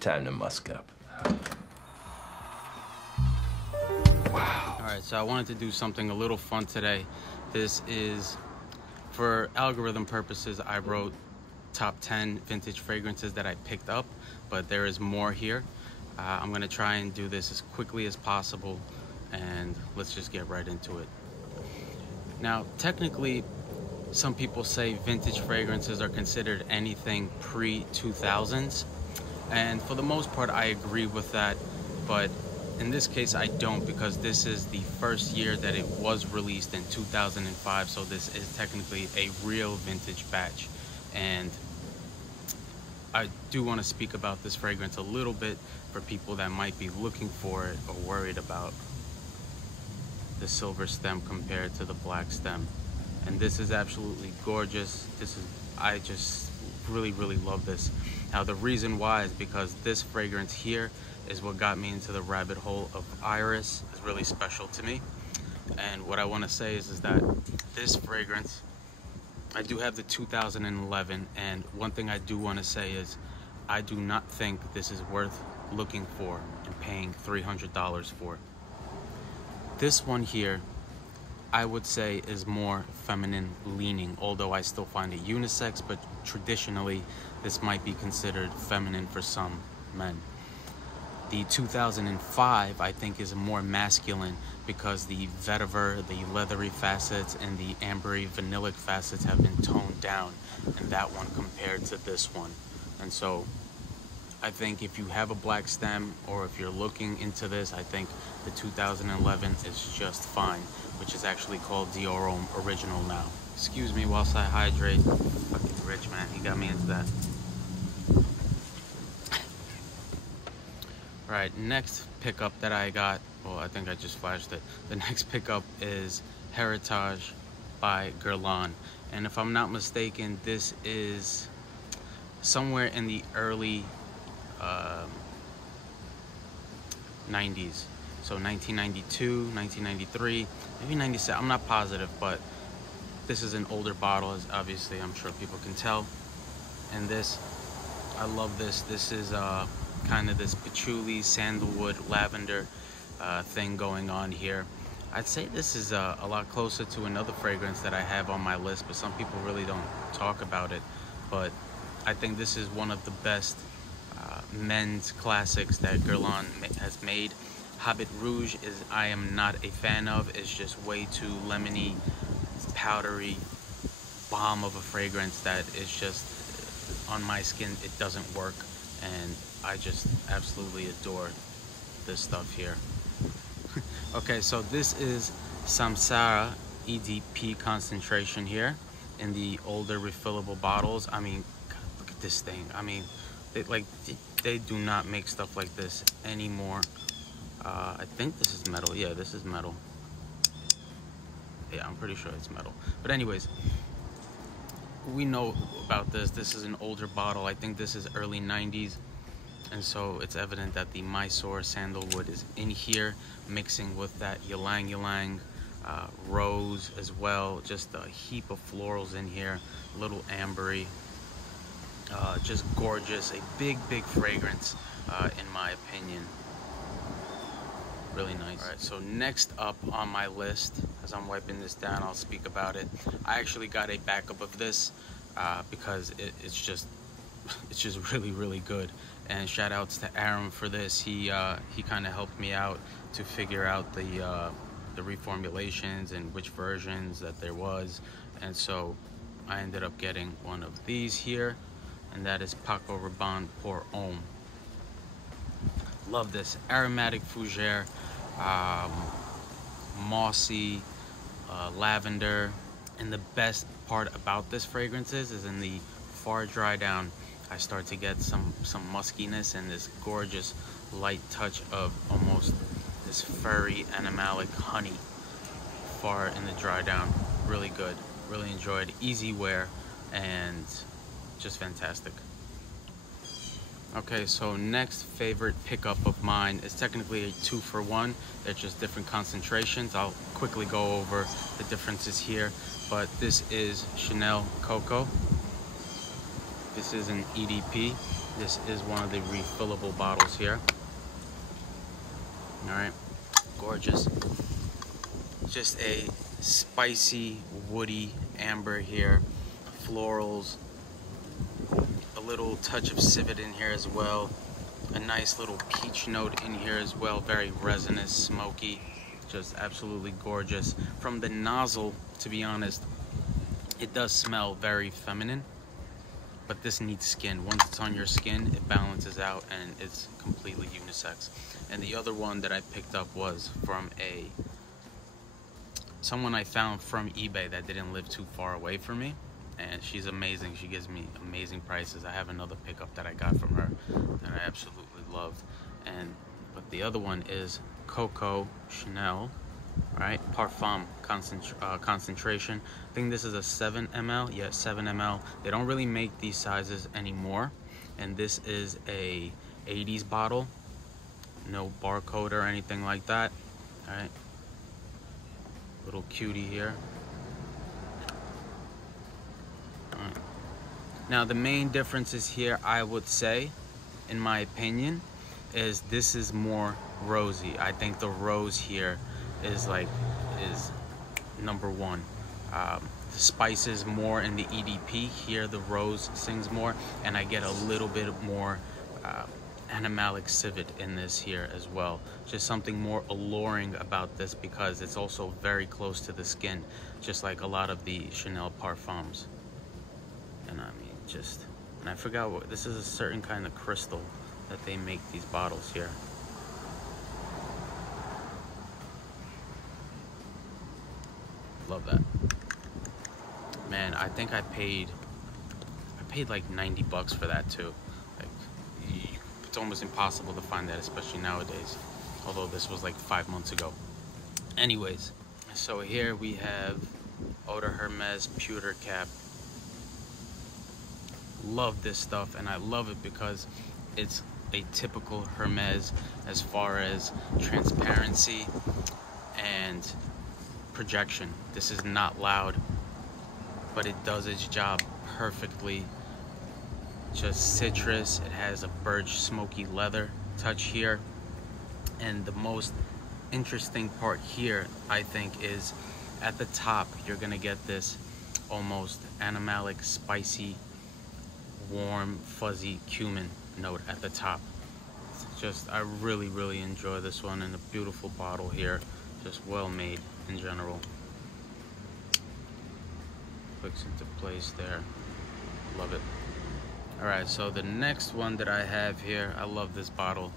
Timetomuskup. Wow. Alright, so I wanted to do something a little fun today. This is, for algorithm purposes, I wrote top 10 vintage fragrances that I picked up, but there is more here. I'm gonna try and do this as quickly as possible, and let's just get right into it. Now, technically, some people say vintage fragrances are considered anything pre-2000s, and for the most part I agree with that, but in this case I don't, because this is the first year that it was released in 2005, so this is technically a real vintage batch. And I do want to speak about this fragrance a little bit for people that might be looking for it or worried about the silver stem compared to the black stem. And this is absolutely gorgeous. I just really love this. Now the reason why is because this fragrance here is what got me into the rabbit hole of Iris. It's really special to me. And what I want to say is that this fragrance, I do have the 2011, and one thing I do want to say is I do not think this is worth looking for and paying $300 for. This one here, I would say, is more feminine leaning, although I still find it unisex, but traditionally this might be considered feminine for some men. The 2005, I think, is more masculine because the vetiver, the leathery facets, and the ambery vanillic facets have been toned down in that one compared to this one. And so I think if you have a black stem, or if you're looking into this, I think the 2011 is just fine, which is actually called Dior Original now. Excuse me whilst I hydrate. Fucking rich man, he got me into that. Alright, next pickup that I got, well, I think I just flashed it. The next pickup is Heritage by Guerlain. And if I'm not mistaken, this is somewhere in the early 90s. So 1992, 1993, maybe 97, I'm not positive, but this is an older bottle, as obviously I'm sure people can tell. And this, I love this. This is kind of this patchouli, sandalwood, lavender thing going on here. I'd say this is a lot closer to another fragrance that I have on my list, but some people really don't talk about it. But I think this is one of the best men's classics that Guerlain has made. Habit Rouge is, I am not a fan of. It's just way too lemony, powdery bomb of a fragrance that is just, on my skin, it doesn't work. And I just absolutely adore this stuff here. Okay, so this is Samsara EDP concentration here in the older refillable bottles. I mean, God, look at this thing. I mean, they do not make stuff like this anymore. I think this is metal. Yeah, this is metal. Yeah, I'm pretty sure it's metal. But anyways, we know about this. This is an older bottle. I think this is early 90s. And so it's evident that the Mysore sandalwood is in here, mixing with that ylang ylang rose as well. Just a heap of florals in here, a little ambery. Just gorgeous, a big fragrance in my opinion. Really nice. All right, so next up on my list, as I'm wiping this down, I'll speak about it. I actually got a backup of this because it's just really good. And shout outs to Aaron for this. He kind of helped me out to figure out the reformulations and which versions that there was. And so I ended up getting one of these here, and that is Paco Rabanne Pour Homme. Love this. Aromatic fougere, mossy, lavender. And the best part about this fragrance is in the far dry down, I start to get some muskiness and this gorgeous light touch of almost this furry animalic honey far in the dry down. Really good. Really enjoyed. Easy wear and just fantastic. Okay, so next favorite pickup of mine is technically a 2-for-1. They're just different concentrations. I'll quickly go over the differences here, but this is Chanel Coco. This is an EDP. This is one of the refillable bottles here. All right, gorgeous. Just a spicy, woody amber here, florals, a little touch of civet in here as well, a nice little peach note in here as well, very resinous, smoky, just absolutely gorgeous. From the nozzle, to be honest, it does smell very feminine, but this needs skin. Once it's on your skin, it balances out and it's completely unisex. And the other one that I picked up was from someone I found from eBay that didn't live too far away from me, and she's amazing. She gives me amazing prices. I have another pickup that I got from her that I absolutely loved. But the other one is Coco Chanel, right? Parfum concentration. I think this is a 7 ml. Yeah, 7 ml. They don't really make these sizes anymore, and this is a 80s bottle. No barcode or anything like that. All right. Little cutie here. All right. Now the main differences here, I would say, in my opinion, is this is more rosy. I think the rose here is number one. The spice is more in the EDP. Here the rose sings more, and I get a little bit more animalic civet in this here as well. Just something more alluring about this because it's also very close to the skin, just like a lot of the Chanel parfums. And I mean, and I forgot what this is, a certain kind of crystal that they make these bottles here. Love that. Man, I think I paid like 90 bucks for that too. Like, it's almost impossible to find that, especially nowadays, although this was like 5 months ago. Anyways, so here we have Eau de Hermes Pewter Cap. Love this stuff, and I love it because it's a typical Hermes as far as transparency and projection. This is not loud, but it does its job perfectly. Just citrus. It has a birch smoky leather touch here, and the most interesting part here, I think, is at the top you're gonna get this almost animalic, spicy, warm, fuzzy cumin note at the top. It's just, I really enjoy this one, and a beautiful bottle here, just well made in general. Clicks into place there. Love it. All right, so the next one that I have here, I love this bottle.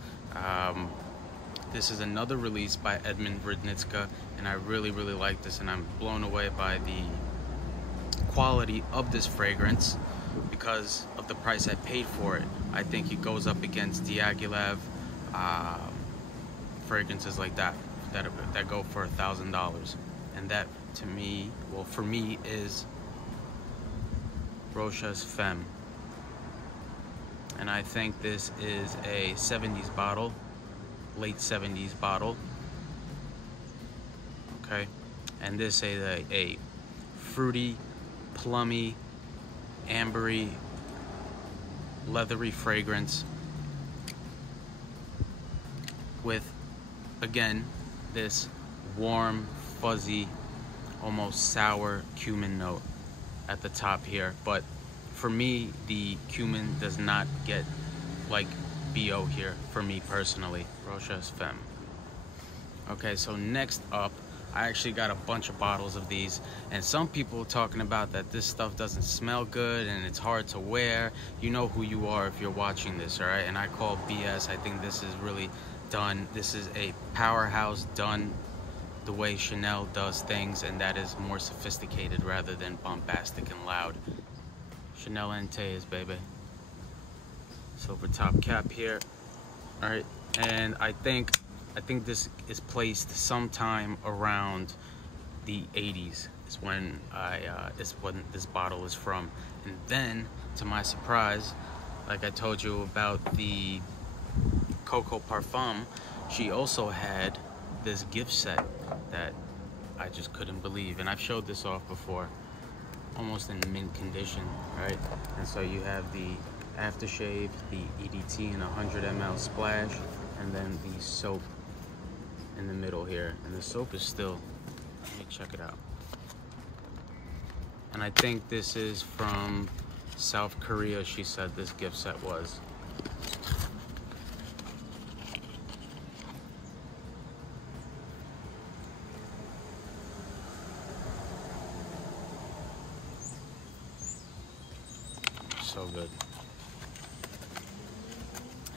This is another release by Edmund Rudnitska, and I really like this, and I'm blown away by the quality of this fragrance because of the price I paid for it. I think it goes up against Diaghilev fragrances like that go for $1,000, and that, to me, well, for me, is Roche's Femme. And I think this is a 70s bottle, late 70s bottle. Okay, and this is a fruity, plummy, ambery, leathery fragrance with, again, this warm, fuzzy, almost sour cumin note at the top here. But for me, the cumin does not get like BO here for me personally. Roche's Femme. Okay, so next up, I actually got a bunch of bottles of these, and some people are talking about that this stuff doesn't smell good and it's hard to wear. You know who you are if you're watching this, all right? And I call BS. I think this is really done. This is a powerhouse done the way Chanel does things, and that is more sophisticated rather than bombastic and loud. Chanel ENCHANTE, baby. Silver top cap here. All right, and I think this is placed sometime around the 80s. Is when this bottle is from. And then, to my surprise, like I told you about the Coco Parfum, she also had this gift set that I just couldn't believe, and I've showed this off before, almost in mint condition, right? And so you have the aftershave, the EDT in 100 ml splash, and then the soap in the middle here. And the soap is still, let me check it out. And I think this is from South Korea, she said this gift set was. So good.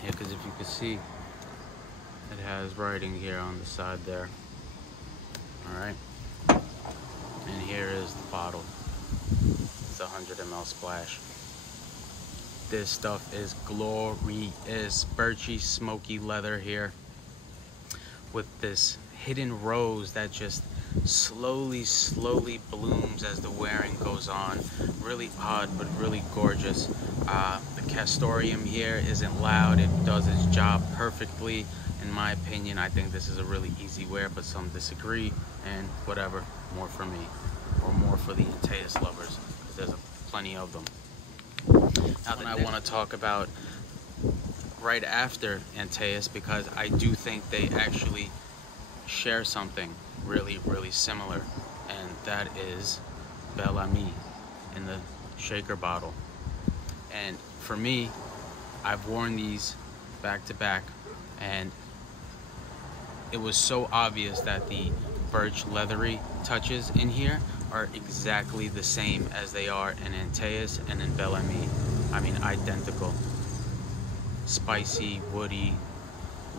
Yeah, because if you could see, it has writing here on the side there. All right. And here is the bottle. It's 100 ml splash. This stuff is glorious. Birchy, smoky leather here with this hidden rose that just slowly blooms as the wearing goes on. Really odd, but really gorgeous. The castoreum here isn't loud. It does its job perfectly. In my opinion, I think this is a really easy wear, but some disagree, and whatever, more for me, or more for the ENCHANTE lovers, because there's plenty of them. Now then I want to talk about right after ENCHANTE, because I do think they actually share something really similar, and that is Belle Amie in the shaker bottle. And for me, I've worn these back to back, and it was so obvious that the birch leathery touches in here are exactly the same as they are in ENCHANTE and in Belle Amie. I mean, identical. Spicy, woody,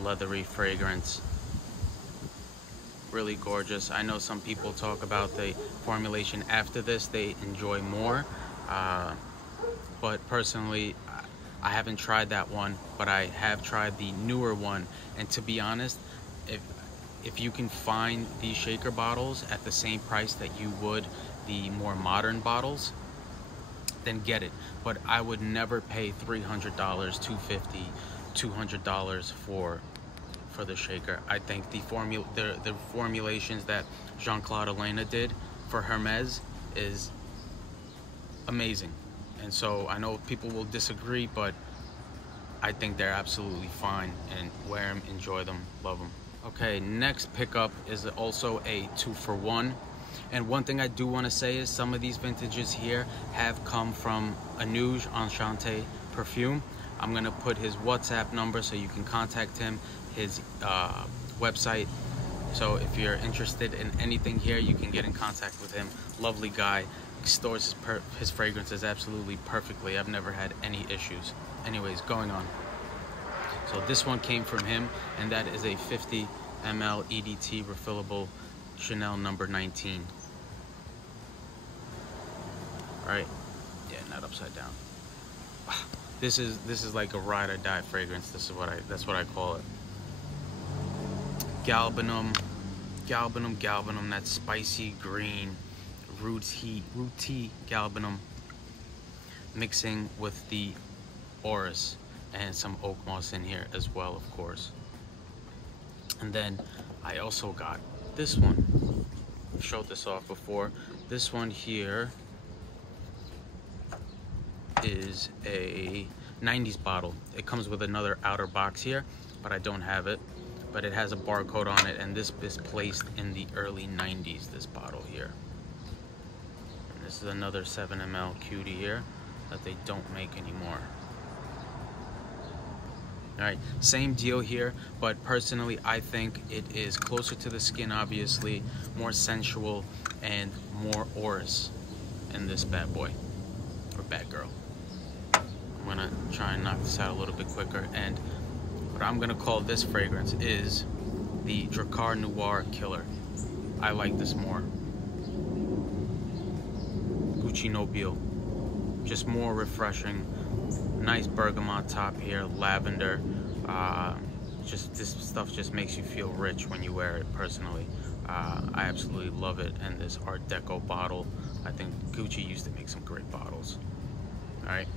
leathery fragrance. Really gorgeous. I know some people talk about the formulation after this they enjoy more, but personally I haven't tried that one, but I have tried the newer one, and to be honest, if you can find these shaker bottles at the same price that you would the more modern bottles, then get it. But I would never pay $300, $250, $200 for the shaker. I think the formulations that Jean-Claude Elena did for Hermes is amazing. And so I know people will disagree, but I think they're absolutely fine, and wear them, enjoy them, love them. Okay, next pickup is also a 2-for-1. And one thing I do want to say is some of these vintages here have come from ENCHANTE perfume. I'm going to put his WhatsApp number so you can contact him, his website. So if you're interested in anything here, you can get in contact with him. Lovely guy. Stores his fragrances absolutely perfectly. I've never had any issues. Anyways, going on. So this one came from him, and that is a 50 ml EDT refillable Chanel number 19. All right, yeah, not upside down. This is like a ride or die fragrance. That's what I call it. Galbanum, that spicy green, rooty galbanum, mixing with the orris and some oak moss in here as well, of course. And then I also got this one. I've showed this off before. This one here is a 90s bottle. It comes with another outer box here, but I don't have it. But it has a barcode on it, and this is placed in the early 90s, this bottle here. And this is another 7 ml cutie here that they don't make anymore. Alright, same deal here, but personally I think it is closer to the skin, obviously, more sensual and more orris in this bad boy, or bad girl. I'm gonna try and knock this out a little bit quicker, and what I'm gonna call this fragrance is the Drakkar Noir Killer. I like this more. Gucci Nobile, just more refreshing. Nice bergamot top here, lavender. Just this stuff just makes you feel rich when you wear it. Personally, I absolutely love it. And this Art Deco bottle, I think Gucci used to make some great bottles. All right.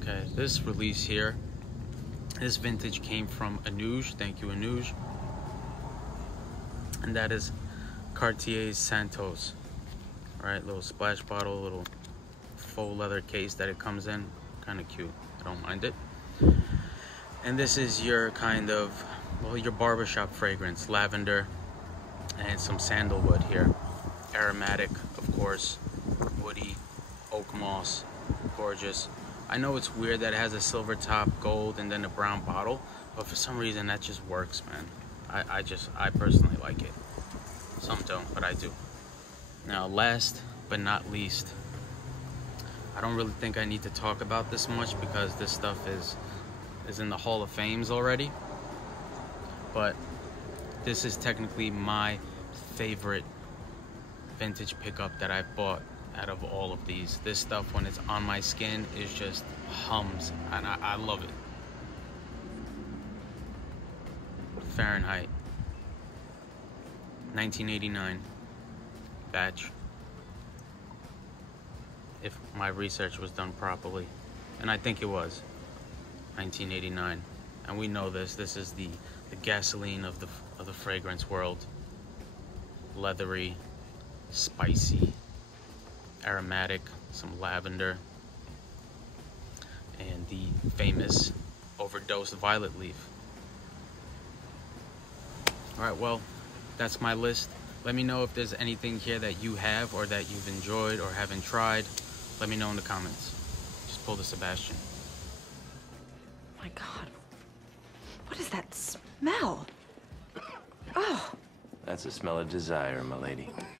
Okay, this release here, this vintage came from Anouge. Thank you, Anouge. And that is Cartier's Santos. right? Little splash bottle, little faux leather case that it comes in. Kind of cute. I don't mind it. And this is your kind of, well, your barbershop fragrance. Lavender and some sandalwood here. Aromatic, of course. Woody, oak moss. Gorgeous. I know it's weird that it has a silver top, gold, and then a brown bottle, but for some reason that just works, man. I personally like it. Some don't, but I do. Now, last but not least, I don't really think I need to talk about this much because this stuff is in the Hall of Fames already. But this is technically my favorite vintage pickup that I've bought out of all of these. This stuff, when it's on my skin, is just hums, and I love it. Fahrenheit 1989 batch, if my research was done properly, and I think it was 1989. And we know this is the gasoline of the fragrance world. Leathery, spicy, aromatic, some lavender, and the famous overdosed violet leaf. All right, well, that's my list. Let me know if there's anything here that you have or that you've enjoyed or haven't tried. Let me know in the comments. Just pull the Sebastian. My God, what is that smell? Oh. That's the smell of desire, my lady.